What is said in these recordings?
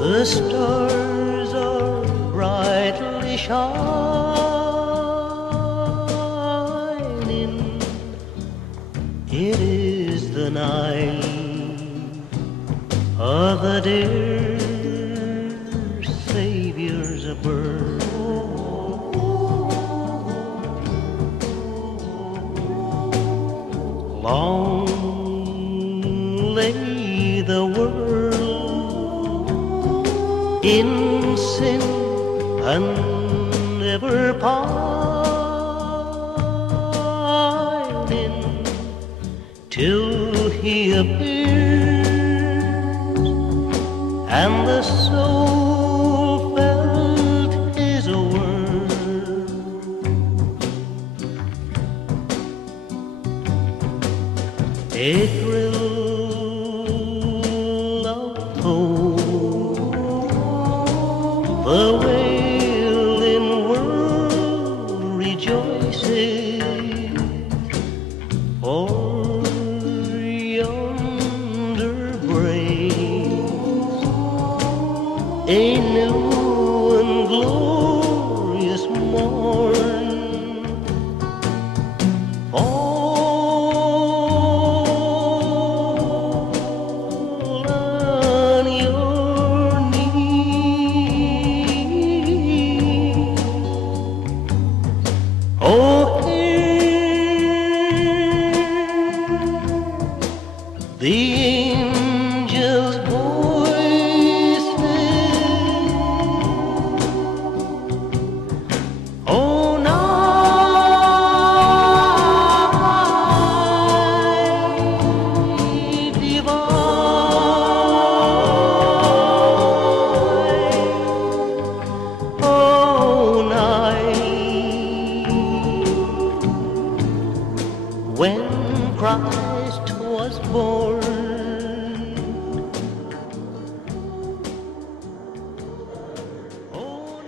The stars are brightly shining. It is the night of the dear Savior's birth. Long lay the world in sin and never pining till he appears and the soul felt his word. A thrill of hope, the wailing world rejoices, for yonder breaks a new and glorious morn. Fall on your knees. Oh, hear the angels' voices. Oh, night divine. Oh, night when Christ was born. Oh,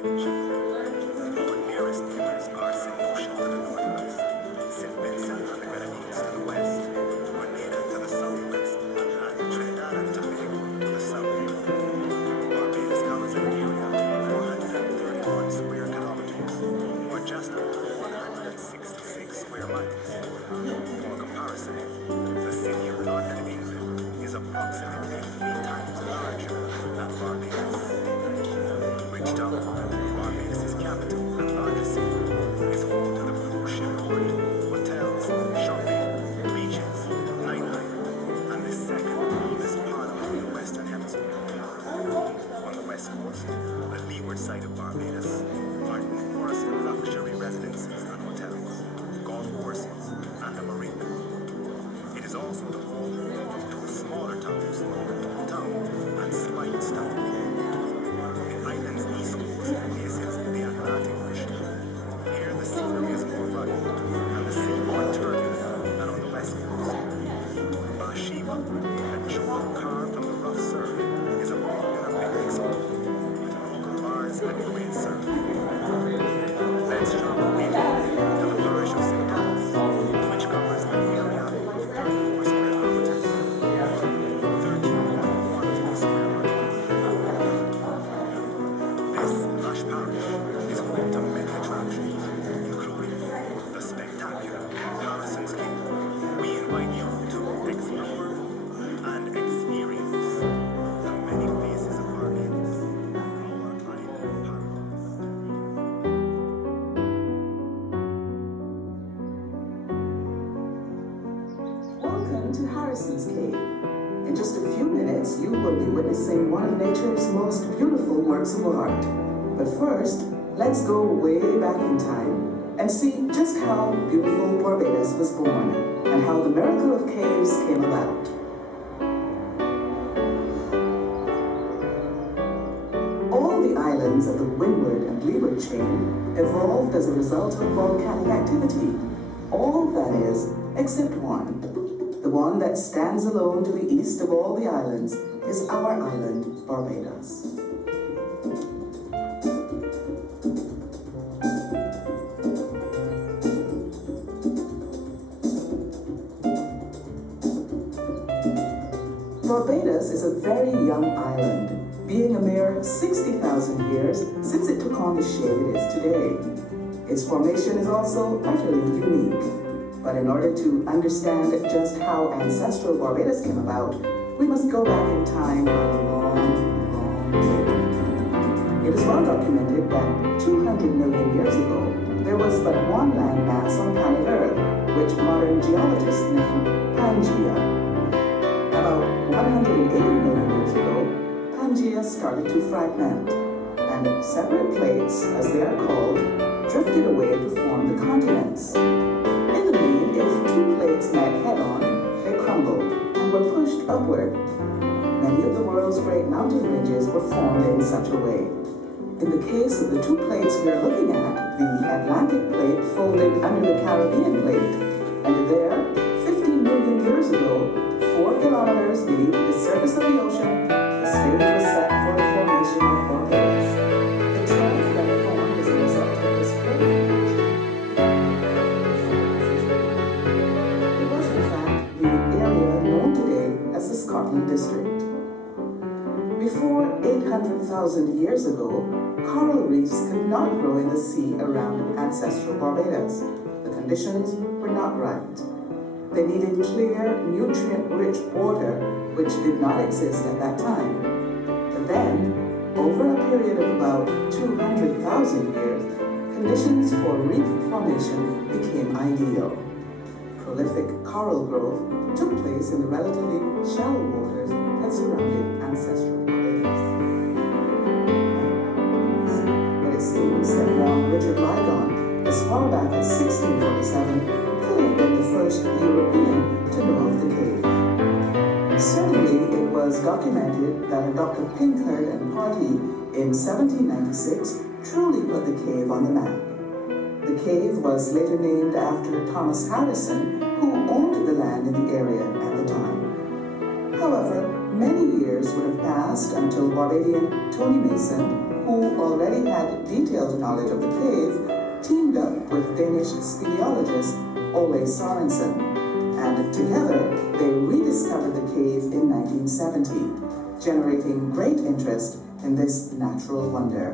drainage. Our nearest neighbors are St. Lucia to the northwest, St. Vincent and the Grenadines to the west, Grenada to the southwest, and Trinidad and Tobago to the south. Barbados covers an area of 131 square kilometers, or just over 166 square miles. For comparison, the city of London, England, is approximately 3 times larger than Barbados. Bridgetown, Barbados' capital and largest city, is home to the cruise ship port, hotels, shopping, beaches, nightlife, and the second warmest part of the Western Hemisphere. On the west coast, the leeward side of Barbados, are numerous luxury residences and hotels, golf courses, and a marina. It is also the home of 2 smaller towns called Town and Town. The island's east coast faces the Atlantic Ocean. Here the scenery is more rugged and the sea more turbulent than on the west coast. Bathsheba, a jewel carved from the rough surf, is a popular picnic spot with local bars and great surf. Let's travel weekly to the parish of St. Thomas, which covers an area of 34 square kilometers, or 13.12 square miles. This lush parish is home to many attractions, including the spectacular Harrison's Cave. We invite you to explore and experience the many faces of Barbados, our island paradise. Welcome to Harrison's Cave. In just a few minutes, you will be witnessing one of nature's most beautiful works of art. But first, let's go way back in time and see just how beautiful Barbados was born and how the miracle of caves came about. All the islands of the windward and leeward chain evolved as a result of volcanic activity. All, that is, except one. The one that stands alone to the east of all the islands is our island, Barbados. Barbados is a very young island, being a mere 60,000 years since it took on the shape it is today. Its formation is also utterly unique. But in order to understand just how ancestral Barbados came about, we must go back in time a long, long way. It is well documented that 200 million years ago, there was but one land mass on planet Earth, which modern geologists name Pangaea. About 180 million years ago, Pangaea started to fragment, and separate plates, as they are called, drifted away to form the continents. If 2 plates met head-on, they crumbled and were pushed upward. Many of the world's great mountain ranges were formed in such a way. In the case of the 2 plates we are looking at, the Atlantic plate folded under the Caribbean plate, and there, 15 million years ago, 4 kilometers beneath the surface of the ocean, the stage was set for the formation of Barbados. The TRAM that formed as a result of this plate. The Scotland district. Before 800,000 years ago, coral reefs could not grow in the sea around ancestral Barbados. The conditions were not right. They needed clear, nutrient-rich water, which did not exist at that time. But then, over a period of about 200,000 years, conditions for reef formation became ideal. Prolific coral growth took place in the relatively shallow waters that surrounded ancestral Barbados. But it seems that one Richard Ligon, as far back as 1647, could have been the first European to know of the cave. Certainly, it was documented that a Dr. Pinkhard and party in 1796 truly put the cave on the map. The cave was later named after Thomas Harrison, who owned the land in the area at the time. However, many years would have passed until Barbadian Tony Mason, who who already had detailed knowledge of the cave, teamed up with Danish speleologist Ole Sorensen, and together they rediscovered the cave in 1970, generating great interest in this natural wonder.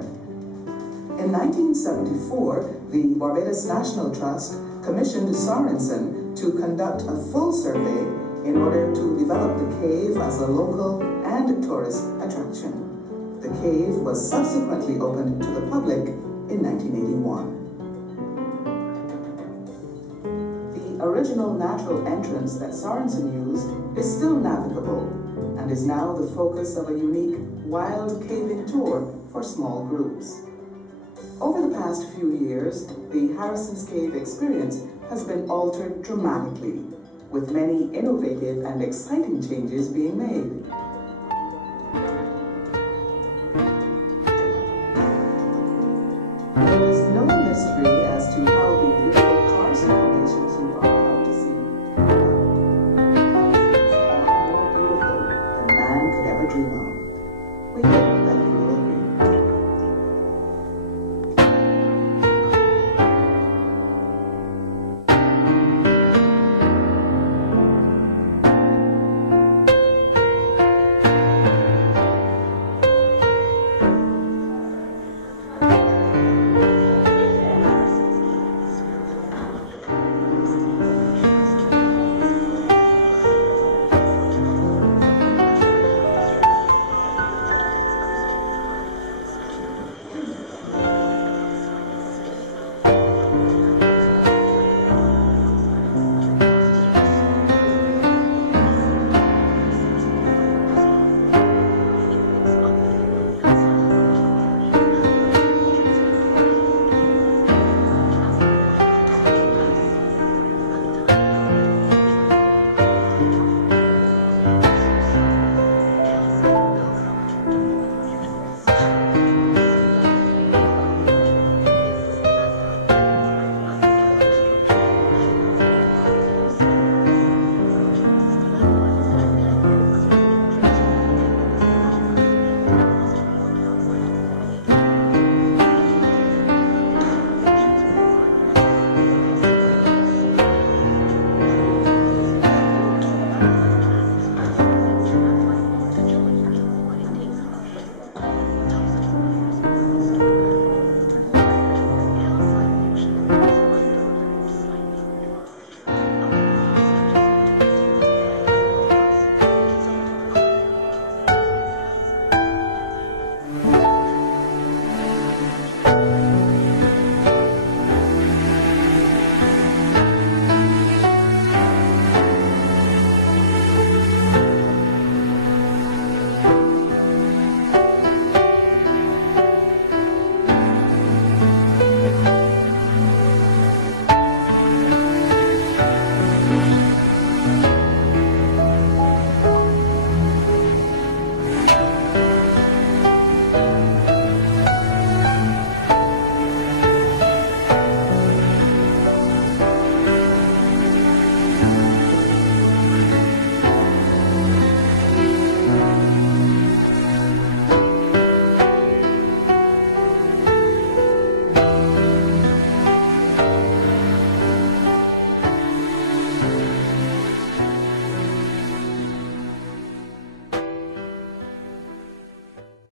In 1974, the Barbados National Trust commissioned Sorensen to conduct a full survey in order to develop the cave as a local and tourist attraction. The cave was subsequently opened to the public in 1981. The original natural entrance that Sorensen used is still navigable and is now the focus of a unique wild caving tour for small groups. Over the past few years, the Harrison's Cave experience has been altered dramatically, with many innovative and exciting changes being made. There is no mystery as to how the beautiful Carson